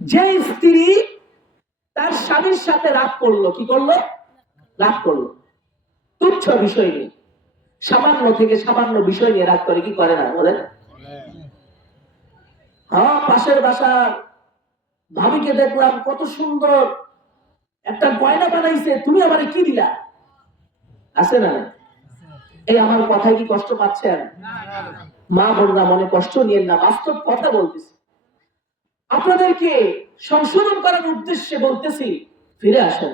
যে স্ত্রী তার স্বামীর সাথে রাগ করলো, কি করলো? রাগ করলো তুচ্ছ বিষয় নিয়ে, সামান্য থেকে সামান্য বিষয় নিয়ে রাগ করে, কি করে না বলেন? হ্যাঁ, পাশের বাসার ভাবিকে দেখলাম কত সুন্দর একটা গয়না বানাইছে, তুমি আমারে কি দিলা? আছে না? এই আমার কথায় কি কষ্ট পাচ্ছেন? মা বোনরা মনে কষ্ট নিয়েন না, বাস্তব কথা বলতেছি, আপনাদেরকে সংশোধন করার উদ্দেশ্যে বলতেছি। ফিরে আসেন,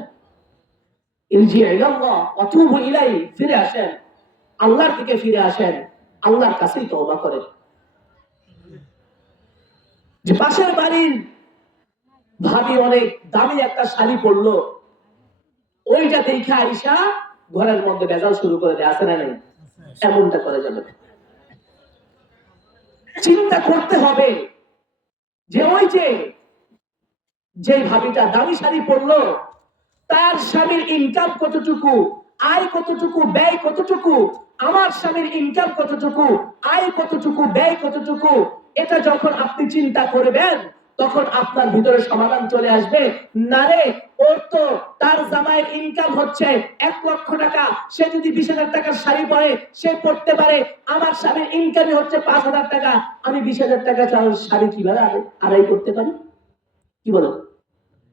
ফিরে আসেন, আল্লাহর দিকে ফিরে আসেন, আল্লাহর কাছেই তওবা করেন। যে পাশের বাড়ির ভাবি অনেক দামি একটা শাড়ি পরলো, ওইটা দেখে আইসা ঘরের মধ্যে ভেজাল শুরু করে দেয়, আছে না নেই? এমনটা করে যাবে। চিন্তা করতে হবে যে ওই যে ভাবিটা দামি শাড়ি পরলো, তার স্বামীর ইনকাম কতটুকু, আয় কতটুকু, ব্যয় কতটুকু, আমার স্বামীর ইনকাম কতটুকু, আয় কতটুকু, ব্যয় কতটুকু। এটা যখন আপনি চিন্তা করবেন, তখন আপনার ভিতরে সমাধান চলে আসবে। না রে, ওর তো তার জামাইয়ের ইনকাম হচ্ছে 1 লক্ষ টাকা, সে যদি 20,000 টাকার শাড়ি পরে সে পড়তে পারে, আমার স্বামীর ইনকামই হচ্ছে 5,000 টাকা, আমি 20,000 টাকা শাড়ি কিভাবে আদায় করতে পারি? কি বলো,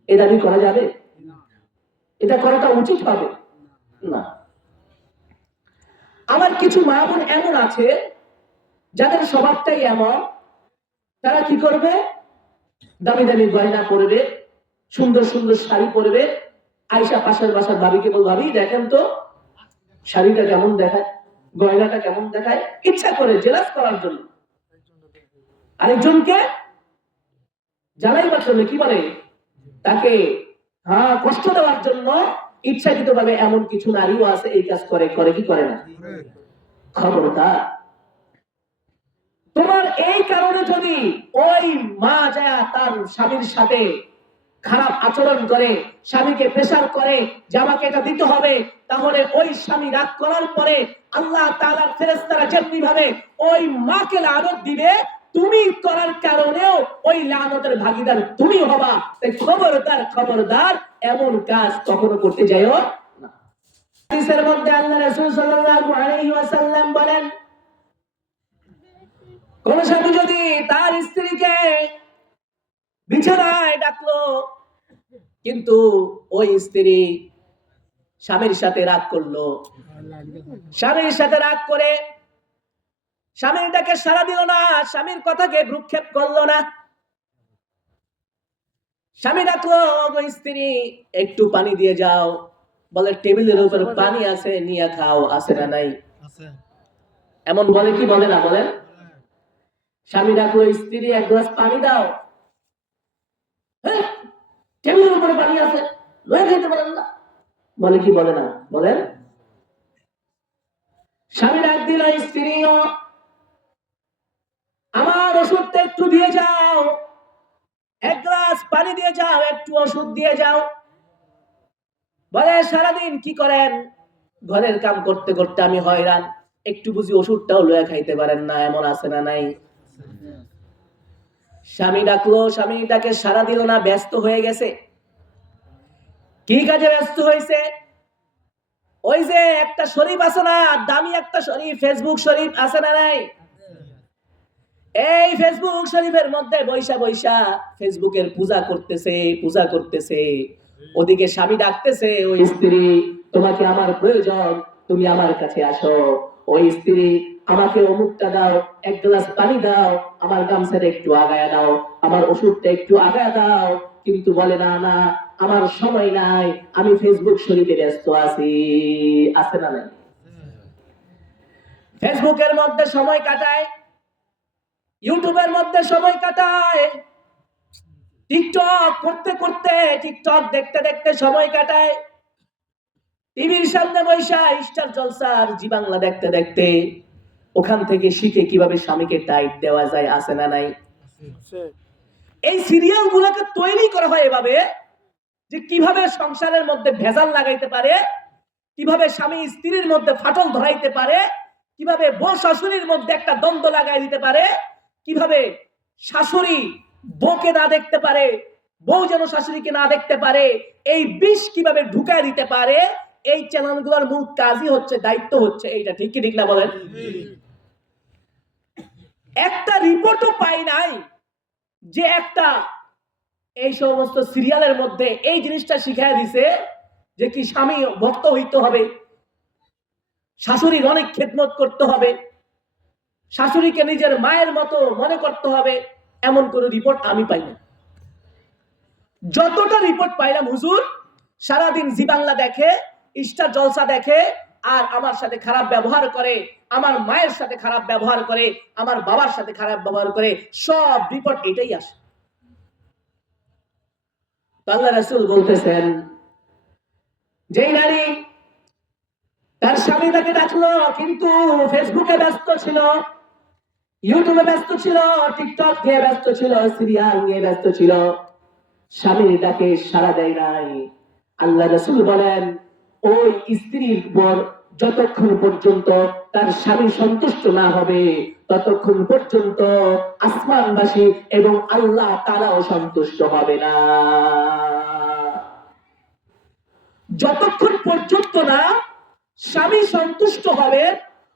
এই দাবি করা যাবে? এটা করাটা উচিত হবে না। আমার কিছু মা বোন এমন আছে যাদের স্বভাবটাই এমন, তারা কি করবে? দামি দামি গয়না পরবে, সুন্দর সুন্দর শাড়ি পরবে, আয়সা পাশের বাসার ভাবিকে বল, ভাবি দেখেন তো শাড়িটা কেমন দেখায়, গয়নাটা কেমন দেখায়, ইচ্ছা করে জেলাস করার জন্য, আরেকজনকে জানাইবার জন্য, কি বলে, তাকে কষ্ট দেওয়ার জন্য ইচ্ছাকৃত ভাবে এমন কিছু নারীও আছে এই কাজ করে, করে কি করে না? খবরদার, তোমার এই কারণে যদি ওই মা যায় তার স্বামীর সাথে খারাপ আচরণ করে, স্বামীকে প্রেসার করে যে আমাকে এটা দিতে হবে, তাহলে ওই স্বামী রাগ করার পরে আল্লাহ তাআলার ফেরেশতারা যেমনি ভাবে ওই মাকে লানত দিবে, তুমি করার কারণেও ওই লানতের ভাগীদার তুমি হবা। তাই খবরদার, খবরদার, এমন কাজ কখনো করতে যাইও না। হাদিসের মধ্যে আল্লাহ রাসূল সাল্লাল্লাহু আলাইহি ওয়াসাল্লাম বলেন, কোন স্বামী যদি তার স্ত্রীকে বিছানায় ডাকলো, কিন্তু ওই স্ত্রী স্বামীর সাথে রাগ করলো, স্বামীর সাথে রাগ করে স্বামীটাকে সাড়া দিল না, স্বামীর কথাকে ভ্রুক্ষেপ করলো না, স্বামী ডাকলো, ওই স্ত্রী একটু পানি দিয়ে যাও, বলে টেবিলের উপর পানি আছে, নিয়ে খাও, আছে না নাই? এমন বলে কি বলে না বলেন? স্বামী ডাকলো, স্ত্রী এক গ্লাস পানি দাও, টেবিলের উপরে পানি আছে, লয়ে খাইতে পারেন না, বলে কি বলে না বলেন? স্বামী ডাক দিল, স্ত্রীও আমার ওষুধটা একটু দিয়ে যাও, এক গ্লাস পানি দিয়ে যাও, একটু ওষুধ দিয়ে যাও। বলে সারাদিন কি করেন, ঘরের কাম করতে করতে আমি হয়রান, একটু বুঝি ওষুধটাও লয়ে খাইতে পারেন না, এমন আছে না নাই? স্বামী ডাকলো, স্বামীটাকে সারা দিল না, ব্যস্ত হয়ে গেছে। কি কাজে ব্যস্ত হয়েছে? ওই যে একটা শরীফ আছে না, দামি একটা শরীফ, ফেসবুক শরীফ, আছে না নাই? এই ফেসবুক শরীফের মধ্যে বৈশা বৈশা ফেসবুকের পূজা করতেছে, পূজা করতেছে। ওদিকে স্বামী ডাকতেছে, ওই স্ত্রী তোমাকে আমার প্রয়োজন, তুমি আমার কাছে আসো। ওই স্ত্রী আমাকে অমুকটা দাও, এক গ্লাস পানি দাও, আমার গামছাটা একটু আগায়া দাও, আমার ওষুধটা একটু আগায়া দাও। কিন্তু বলে না, না আমার সময় নাই, আমি ফেসবুক শরীফে ব্যস্ত আছি, আছে না নাই? ফেসবুকের মধ্যে সময় কাটায়, ইউটিউবের মধ্যে সময় কাটায়, টিকটক করতে করতে, টিকটক দেখতে দেখতে সময় কাটায়, টিভির সামনে বৈশা স্টার জলসার জি বাংলা দেখতে দেখতে ওখান থেকে শিখে কিভাবে স্বামীকে টাইট দেওয়া যায়, আছে না নাই? এই সিরিয়াল গুলোকে তৈরি করা হয় এভাবে যে কিভাবে সংসারের মধ্যে ভেজাল লাগাইতে পারে, কিভাবে স্বামী স্ত্রীর মধ্যে ফাটল ধরাইতে পারে, কিভাবে বউ শাশুড়ির মধ্যে একটা দ্বন্দ্ব লাগাই দিতে পারে, কিভাবে শাশুড়ি বউকে না দেখতে পারে, বউ যেন শাশুড়িকে না দেখতে পারে, এই বিষ কিভাবে ঢুকায় দিতে পারে, এই চ্যানেলগুলোর মূল কাজই হচ্ছে, দায়িত্ব হচ্ছে এইটা। ঠিক কি ঠিক না বলেন? একটা রিপোর্টও পাই নাই যে একটা এই সমস্ত সিরিয়ালের মধ্যে এই জিনিসটা শিখায় দিছে যে কি স্বামী ভক্ত হইতে হবে, শাশুড়ির অনেক খেদমত করতে হবে, শাশুড়িকে নিজের মায়ের মতো মনে করতে হবে, এমন কোন রিপোর্ট আমি পাই না। যতটা রিপোর্ট পাইলাম হুজুর, সারাদিন জি বাংলা দেখে, স্টার জলসা দেখে, আর আমার সাথে খারাপ ব্যবহার করে, আমার মায়ের সাথে খারাপ ব্যবহার করে, আমার বাবার সাথে খারাপ ব্যবহার করে, সব রিপোর্ট এটাই আসে। আল্লাহ রাসূল বলতেছেন, যেই নারী তার স্বামী তাকে ডাকলো কিন্তু ফেসবুকে ব্যস্ত ছিল, ইউটিউবে ব্যস্ত ছিল, টিকটক নিয়ে ব্যস্ত ছিল, সিরিয়াল নিয়ে ব্যস্ত ছিল, স্বামীর ডাকে সাড়া দেয় নাই, আল্লাহ রাসূল বলেন ওই স্ত্রীর উপর যতক্ষণ পর্যন্ত তার স্বামী সন্তুষ্ট না হবে ততক্ষণ পর্যন্ত আসমানবাসী এবং আল্লাহ তাআলাও সন্তুষ্ট হবে না। যতক্ষণ পর্যন্ত না স্বামী সন্তুষ্ট হবে,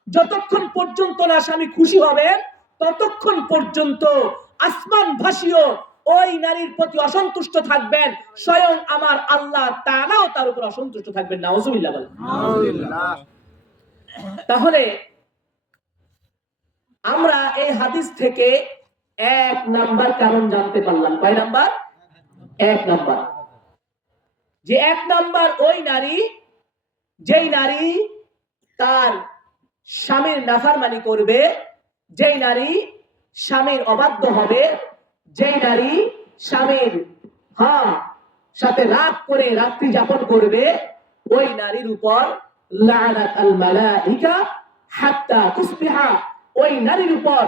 যতক্ষণ পর্যন্ত না স্বামী খুশি হবে, ততক্ষণ পর্যন্ত আসমানবাসীও ওই নারীর প্রতি অসন্তুষ্ট থাকবেন, স্বয়ং আমার আল্লাহ তাআলাও তার উপর অসন্তুষ্ট থাকবেন। নাউজুবিল্লাহ বলেন। তাহলে আমরা এই হাদিস থেকে এক নাম্বার কারণ জানতে পারলাম। কয় নাম্বার? এক নাম্বার, যে এক নাম্বার ওই নারী, যেই নারী তার স্বামীর নাফরমানি করবে, যেই নারী স্বামীর অবাধ্য হবে, যেই নারী স্বামীর সাথে রাত করে রাত্রি যাপন করবে, ওই নারীর উপর লানাত আল মালাইকা হাত্তা তুসবিহা, ওই নারীর উপর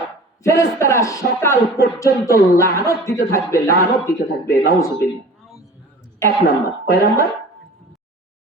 ফেরেশতারা সকাল পর্যন্ত লানত দিতে থাকবে, লানত দিতে থাকবে। নাউজুবিল্লাহ। এক নাম্বার। কয় নাম্বার?